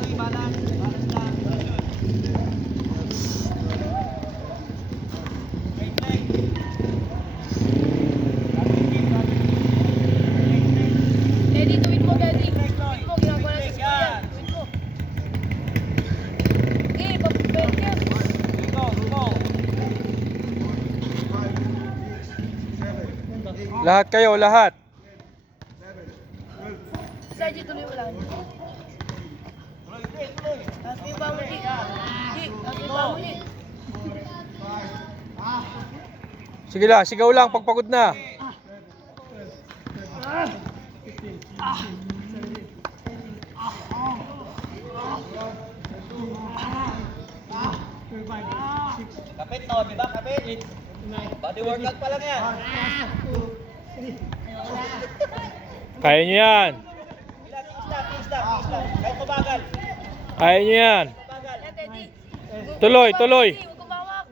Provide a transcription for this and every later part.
lang, balance. Balance lang. Wait, wait. Daddy, tuwid mo, Daddy. Tuwid mo, ginagawa na sa yan. Tuwid mo. Eh, bababel yan. Go, go. Lahat kayo, lahat. Sergi, tuloy mo lang. Tuloy, tuloy. Tapos may pa mo, Di. Di, tapos may pa mo, Di. Sige lang, sigaw lang pagpagod na. Kapit, no? Diba? Kapit. Body workout pa lang yan. Kaya nyo yan. Ilang, islang. Kahit mabagal. Kaya nyo yan. Mabagal. Yan, Daddy. Tuloy, tuloy. Huwag kumawak.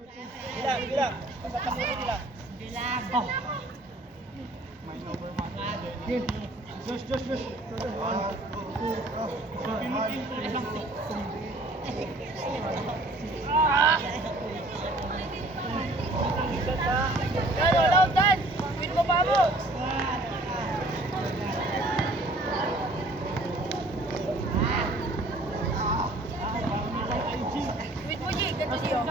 Ilang. Basta tapunin nila. Yan, wala ko, Dan. Tuwid mo pa mo. Tuwid mo, G. Ganito, G, oh.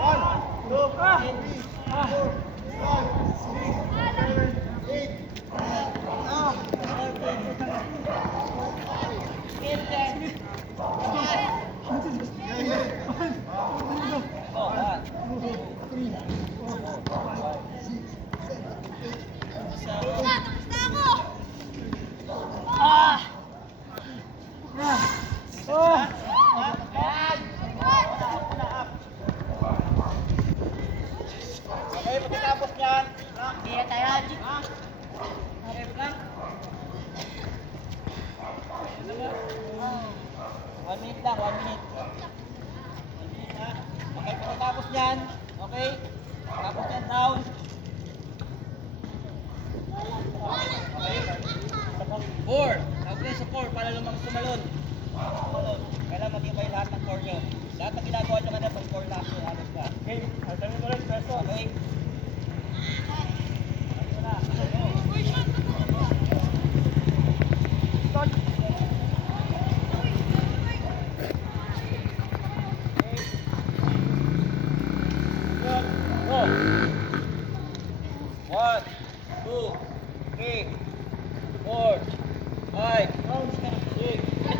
Oh, yan. Okay, pagkatapos niyan, Iya tayo. okay lang. 1 minute lang, 1 minute. 1 minute ha. Okay, pagkatapos niyan, okay? Tapos niyan, down. Okay? 4. Tawag din sa 4 para sumalon. Kailangan matibay lahat ng core nyo. Lahat ng ginagawa nyo kanina pag core lahat nyo, halos ka. Okay, altarin mo rin, preso. Okay? Ano na? Go! 1, 2, 3, 4, 5, 6, 7,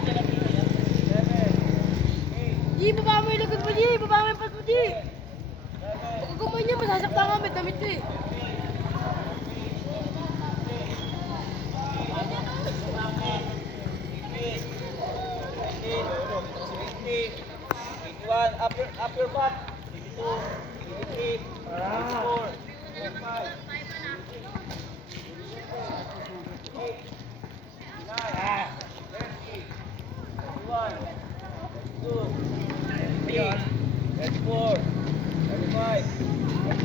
8, G, baba mo yung likod mo, G. Baba mo yung pas mo, G. 7, Huwag kumain niya, masasaktan ka. May damit ko, eh. Up your butt. 82, 83, 84, 85, 8, 9, 30, 31, 2, 3, 34, 35, 36, 37, 8,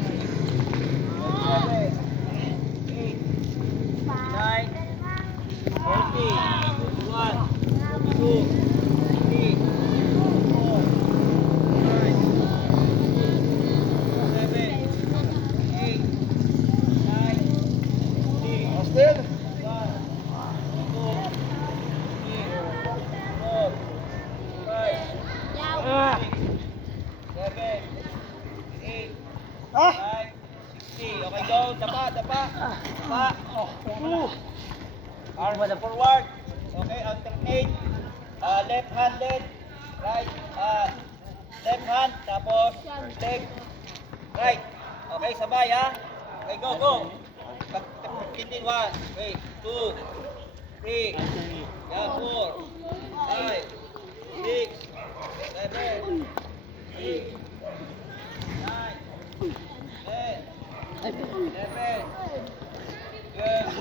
9, 40, 41, 42, 43, 44, 5, 7, 8, 9, 10, Austin! 1, 2, 3, 4, 5, 6, 7, 8, 9, 60. Okay, go. Dapa. Arm forward. Okay, alternate. Left-handed. Right. Left hand. Tapos leg. Right. Okay, sabay ha. Okay, go. Pagkitin 1. Wait. 2. 3. Yan, 4. 5. 6. 7. 8. 9. 10. 11. 12.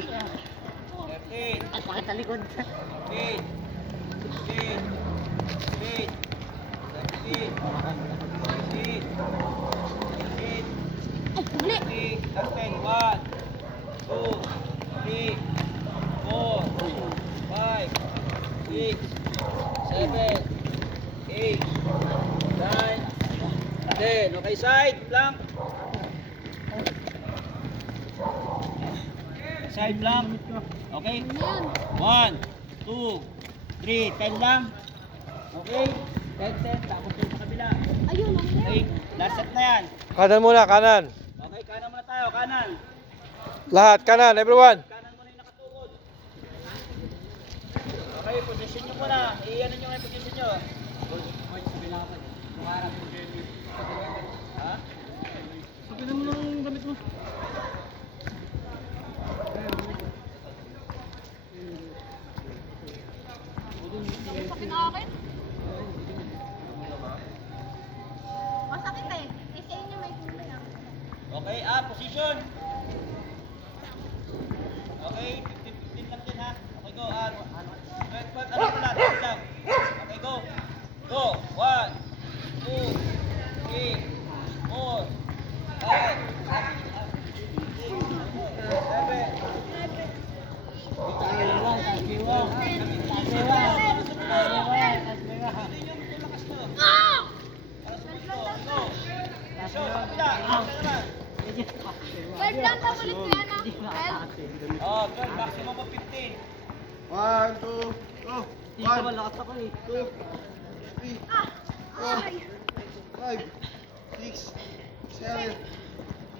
13. At bakit talikod? 15. 16. 17. 17. 18. 18. Ay, huli! 3, last 10, 1, 2, 3, 4, 5, 6, 7, 7, 8, 9, 10. Okay, side, blank. Side blank. Okay? 1, 2, 3, 10 lang. Okay? 10, tapos yung sa kabila. Ayun, Okay, last set na yan. Kanan muna, kanan. Okay, kanan muna tayo, kanan. Lahat, kanan, everyone. Kanan muna yung nakatukod. Okay, position nyo muna. Iyanin nyo nga yung position nyo. Ha? Sabihin mo ng gamit mo. Sakit na akin? Masakit eh. Sa inyo may kulay ah. Okay, position. Okay, 15 lang din ha. Okay, go. Ano mo lang, lang. Okay, go. Go. 1, 2, 3, 4, 5, 12 lang na ulit yan ah. 12. Oh, good. Maximum of 15. 1, 2, go. 1, 2, 3, Ah! Ay! 5, 6, 7,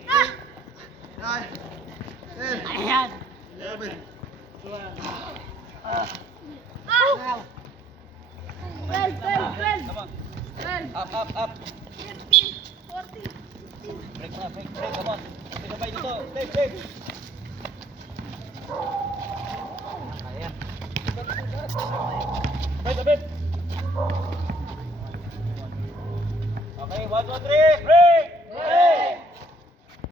Ah! 9, 10, Ayan! 11, Ah! 12, 12, 12. Come on. 12. Up. 15, 14. Break na, break. Come on. Pinabay dito. Step. Bit. Okay, 1, 2, 3, break!